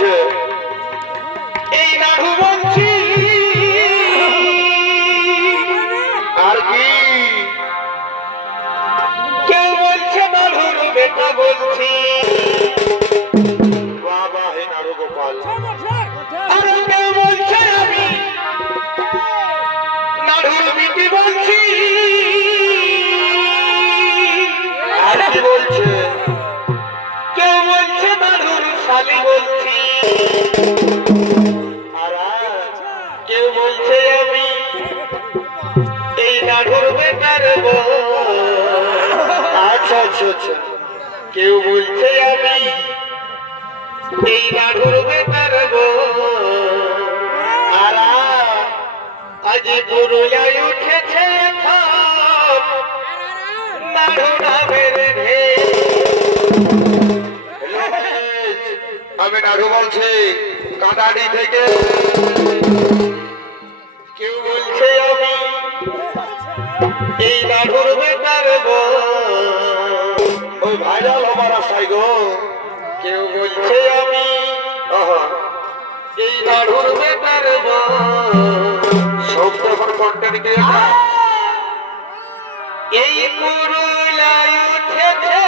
বলছে এই নাড়ু বলছি আর কি কেউ বলছে নাড়ুর বেটা বলছি বাবা হে নাড়ু গোপাল আর কেউ বলছে আমি নাড়ুর বিটি বলছি আর কি বলছে কেউ বলছে নাড়ুর শালি বলছি আর কেউ বলছে আমি এই নাড়ুর বেটার বউ আচ্ছা আচ্ছা আচ্ছা কেউ বলছে আমি এই নাড়ুর বেটার বউ আর আজ পুরুলিয়ায় উঠেছে নাড়ু নামের ঢেউ আমি নাড়ু বলছি কাটারি থেকে কেউ বলছে আমি এই নাড়ুর বেটার বউ ওই ভাইরাল হবার আশায় গো কেউ বলছে আমি এই নাড়ুর বেটার বউ শব্দ এখন কন্টেন্ট ক্রিয়েটর এই পুরুলিয়ায় উঠেছে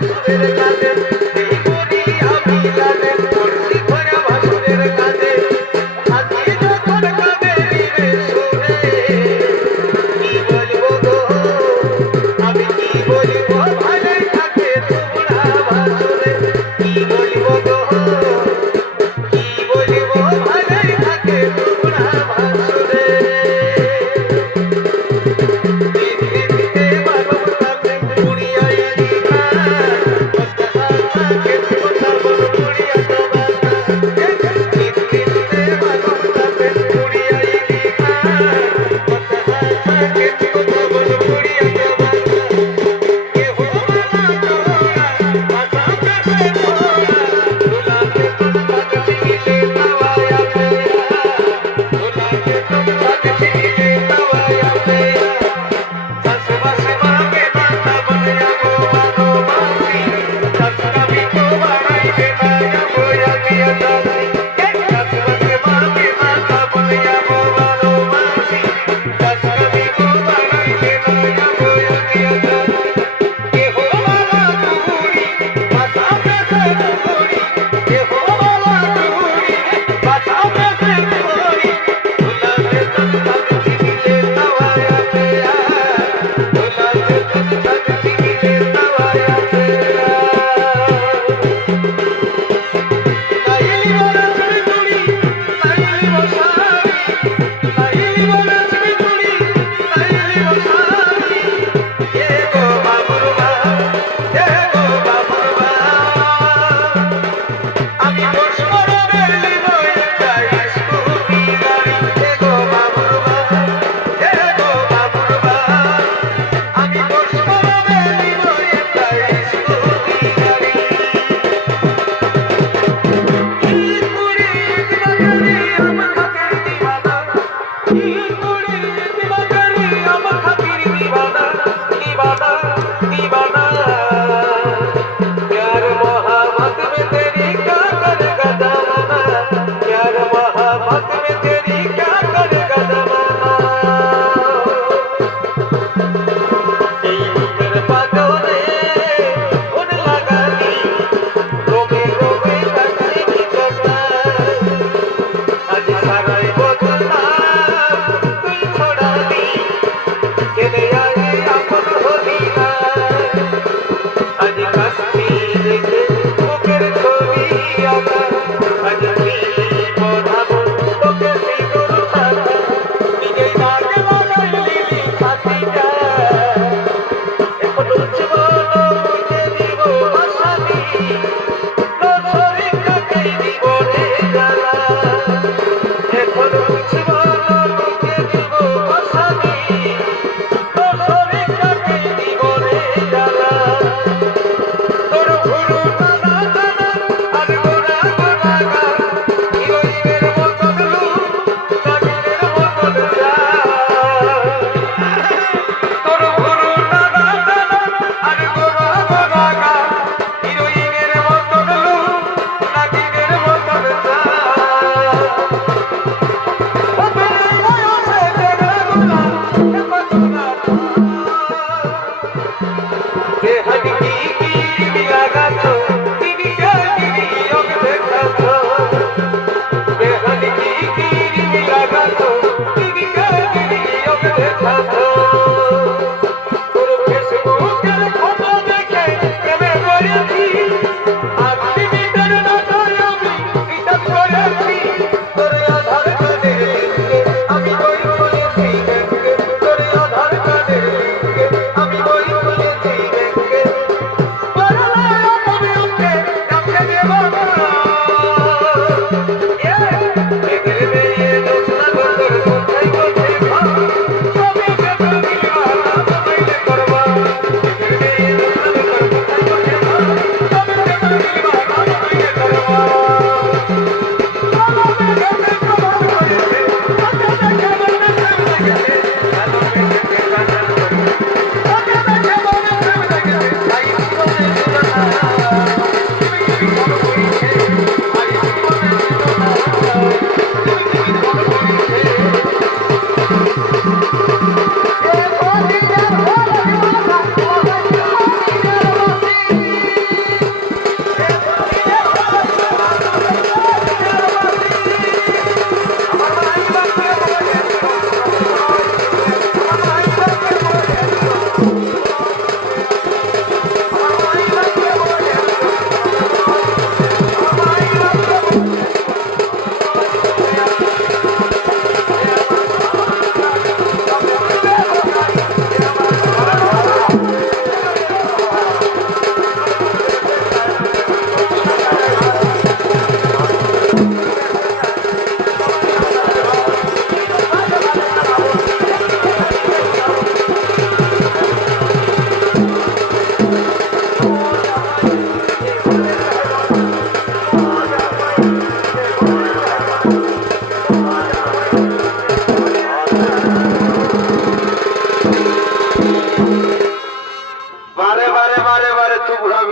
ভাসুরের কাঁধে এই করি আমি লাদে পড়ছি ধরা ভাসুরের কাঁধে হাতি যখন কাঁধে নিবে শুনে কি বলবো গো আমি কি বলবো ভালোই থাকে তোমরা ভাসুরে কি বলবো গো কি বলবো ভালোই থাকে তোমরা ভাসুরে দিতে দিতে বারো তাতে কুড়িয়াই দিনা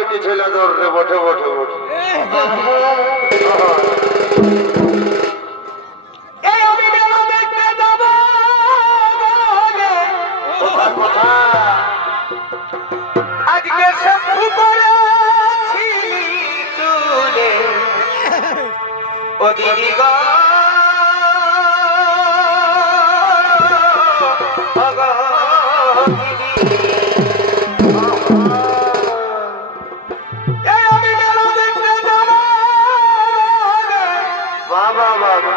বেটি ছেলে তোর রে বটে বটে বটে এই আমি মেলা দেখতে যাব কোথা কোথা আজকে শ্যাম্পু করেছিলি চুলে ও দিদি গো এই আমি মেলা দেখতে যাব বাবা বাবা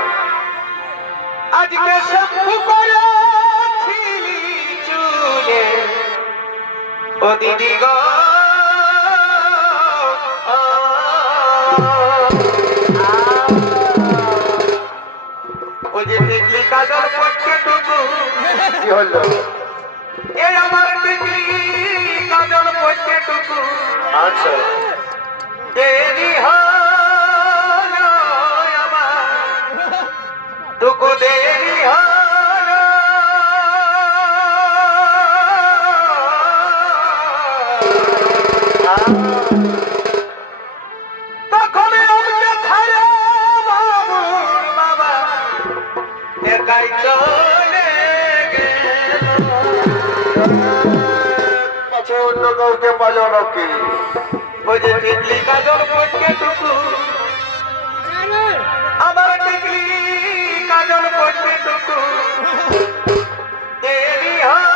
আজকে শ্যাম্পু করেছিলি চুলে ও দিদি গো ও যে দেখলি কাজল পড়ছে টুকু কি হলো এই আমার দেখলি কাজল পড়ছে টুকু আচ্ছা দেরি হলো আমার টুকু দেরি হলো তখন আমাকে ছাড়ে বাবুর বাবা একাই চলে গেল কাছে অন্য কাউকে পালো নাকি ওই যে টিকলি কাজল পড়ছে টুকু আমার টিকলি কাজল পড়ছে টুকু দেরি হয়